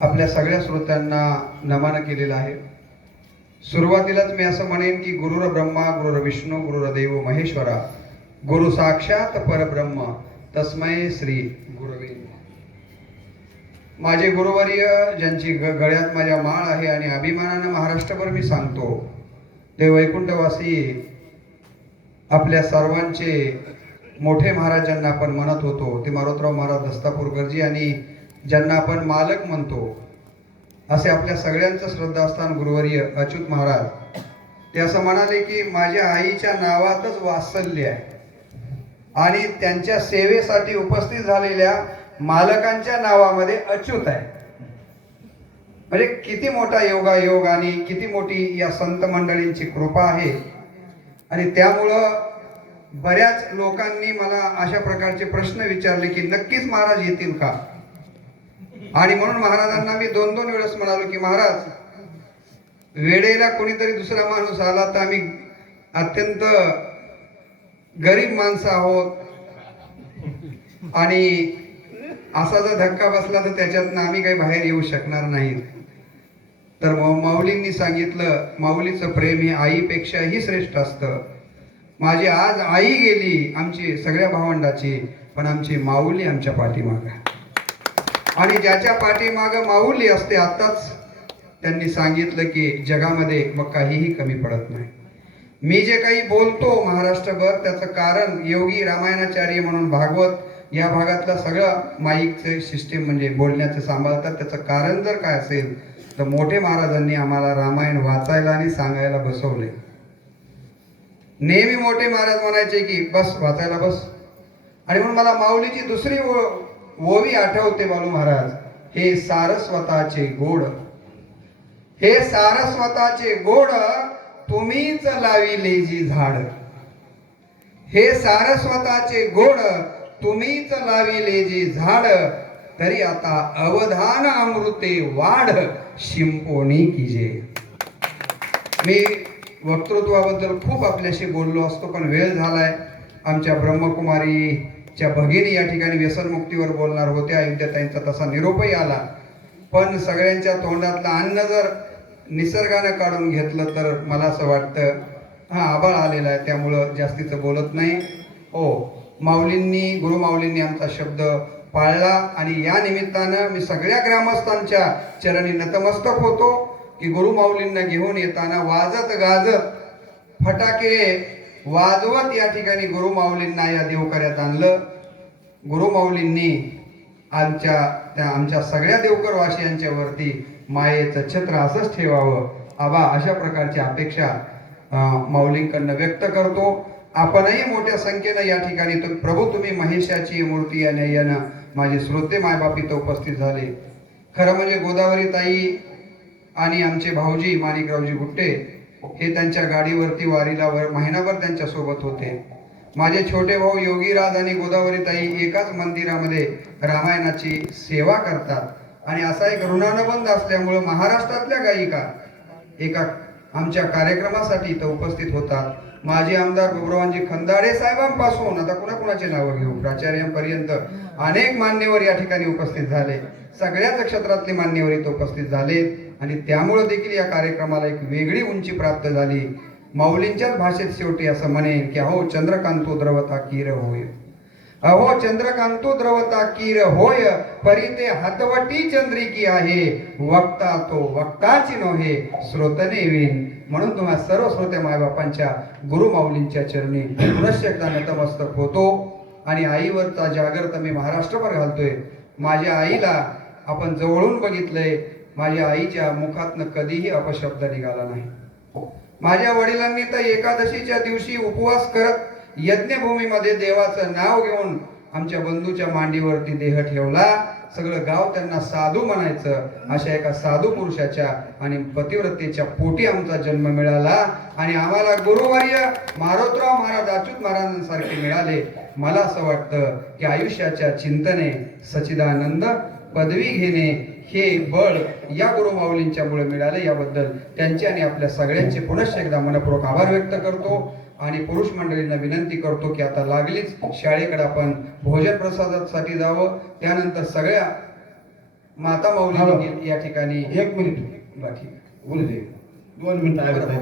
आपल्या सगळ्या श्रोत्यांना नमन केलेलं आहे। सुरुवातीलाच मी असं म्हणेन की गुरुर ब्रह्मा गुरुर विष्णू गुरुर्देव महेश्वरा गुरु साक्षात परब्रह्म तस्मै श्री गुरवे नमः। माझे गुरुवर्य ज्यांची गळ्यात माझ्या माळ आहे आणि अभिमानानं महाराष्ट्रभर मी सांगतो, ते वैकुंठवासी आपल्या सर्वांचे मोठे महाराज ज्यांना आपण म्हणत होतो ते मारोतराव महाराज दस्तापूरकरजी आणि ज्यांना आपण मालक म्हणतो असे आपल्या सगळ्यांचं श्रद्धास्थान गुरुवर्य अच्युत महाराज। ते असं म्हणाले की माझ्या आईच्या नावातच वात्सल्य आहे आणि त्यांच्या सेवेसाठी उपस्थित झालेल्या मालकांच्या नावामध्ये अच्युत आहे। म्हणजे किती मोठा योगायोग आणि किती मोठी या संत मंडळींची कृपा आहे। आणि त्यामुळं बऱ्याच लोकांनी मला अशा प्रकारचे प्रश्न विचारले की नक्कीच महाराज येतील का, आणि म्हणून महाराजांना मी दोन दोन वेळेस म्हणालो की महाराज, वेळेला कोणीतरी दुसरा माणूस आला तर आम्ही अत्यंत गरीब माणसं आहोत आणि असा जर धक्का बसला तर त्याच्यातनं आम्ही काही बाहेर येऊ शकणार नाही। तर माऊलींनी सांगितलं, माऊलीचं प्रेम हे आईपेक्षाही श्रेष्ठ असतं। माझी आज आई गेली आमची सगळ्या भावंडाची, पण आमची माऊली आमच्या पाठीमागं, आणि ज्याच्या पाठीमागं माऊली असते, आताच त्यांनी सांगितलं की जगामध्ये मग काहीही कमी पडत नाही। मी जे काही बोलतो महाराष्ट्रभर त्याचं कारण योगी रामायणाचार्य म्हणून भागवत या भागातलं सगळं माईकचे सिस्टीम म्हणजे बोलण्याचं सांभाळतात। त्याचं कारण जर काय असेल तर मोठे महाराजांनी आम्हाला रामायण वाचायला आणि सांगायला बसवले। नेहमी मोठे महाराज म्हणायचे की बस वाचायला बस, आणि म्हणून मला माऊलीची दुसरी ओवी आठवते बालू महाराज, हे सारस्वताचे गोड, हे सारस्वताचे गोड तुम्हीच लाविले जी झाड, हे सारस्वताचे गोड तुम्हीच लाविले जी झाड, तरी आता अवधान अमृते वाढ शिंपोणी कीजे। मी वक्तृत्वाबद्दल खूप आपल्याशी बोललो असतो, पण वेळ झालाय। आमच्या ब्रह्मकुमारीच्या भगिनी या ठिकाणी व्यसनमुक्तीवर बोलणार होत्या, अयोध्याताईंचा तसा निरोपही आला, पण सगळ्यांच्या तोंडातलं अन्न जर निसर्गानं काढून घेतलं तर मला असं वाटतं आभाळ आलेला आहे, त्यामुळं जास्तीचं बोलत नाही। हो, माऊलींनी गुरुमाऊलींनी आमचा शब्द पाळला, आणि या निमित्तानं मी सगळ्या ग्रामस्थांच्या चरणी नतमस्तक होतो की गुरुमाऊलींना घेऊन येताना वाजत गाजत फटाके वाजवत या ठिकाणी गुरुमाऊलींना या देवकऱ्यात आणलं। गुरुमाऊलींनी आमच्या सगळ्या देवकर वासियांच्या वरती मायेचं छत्र असंच ठेवावं, आबा अशा प्रकारची अपेक्षा माऊलींकडनं व्यक्त करतो। आपणही मोठ्या संख्येनं या ठिकाणी प्रभू तुम्ही महेशाची मूर्ती यानं माझे श्रोते मायबाप इथं उपस्थित झाले। खरं म्हणजे गोदावरी ताई आणि आमचे भाऊजी माणिकरावजी गुट्टे हे त्यांच्या गाडीवरती वारीला महिनाभर त्यांच्या सोबत होते। माझे छोटे भाऊ योगीराज आणि गोदावरी ताई एकाच मंदिरामध्ये रामायणाची सेवा करतात, आणि असा एक ऋणानुबंध असल्यामुळे महाराष्ट्रातल्या गायिका एका आमच्या कार्यक्रमासाठी इथं उपस्थित होतात। माजी आमदार गुरुरावजी खंदाडे साहेबांपासून आता कुणाकुणाचे नावं घेऊ, प्राचार्यांपर्यंत अनेक मान्यवर या ठिकाणी उपस्थित झाले। सगळ्याच क्षेत्रातले मान्यवर इथं उपस्थित झाले, आणि त्यामुळे देखील या कार्यक्रमाला एक वेगळी उंची प्राप्त झाली। माऊलींच्याच भाषेत शेवटी असं म्हणेन की अहो चंद्रकांतो द्रवता कीर होय, अहो चंद्रकांतो द्रवता कीर होय, परी ते हातवटी चंद्रिकी आहे, वक्ता तो वक्ताची नोहे श्रोतने विन। म्हणून तुम्हा सर्व श्रोते मायबापांच्या गुरुमाऊलींच्या चरणी पुनश्च एकदा नतमस्तक होतो, आणि आईवरचा जागृत मी महाराष्ट्रभर घालतोय। माझ्या आईला आपण जवळून बघितलंय, माझ्या आईच्या मुखातनं कधीही अपशब्द निघाला नाही। माझ्या वडिलांनी तर एकादशीच्या दिवशी उपवास करत यज्ञभूमीमध्ये देवाचं नाव घेऊन आमच्या बंधूच्या मांडीवरती देह ठेवला। सगळं गाव त्यांना साधू म्हणायचं। अशा एका साधू पुरुषाच्या आणि पतिव्रतेच्या पोटी आमचा जन्म मिळाला, आणि आम्हाला गुरुवर्य मारोतराव महाराज अच्युत महाराजांसारखे मिळाले। मला असं वाटतं की आयुष्याच्या चिंतने सच्चिदानंद पदवी घेणे हे बळ या गुरुमाऊलींच्यामुळे मिळाले। याबद्दल त्यांचे आणि आपल्या सगळ्यांचे पुनश्च एकदा मनपूर्वक आभार व्यक्त करतो, आणि पुरुष मंडळींना विनंती करतो की आता लागलीच शाळेकडे आपण भोजन प्रसादासाठी जावं। त्यानंतर सगळ्या माता माऊली हा. देखील या ठिकाणी 1 मिनिट बरं, ठीक आहे. बोलू दे 2 मिनिटं ऐकत आहे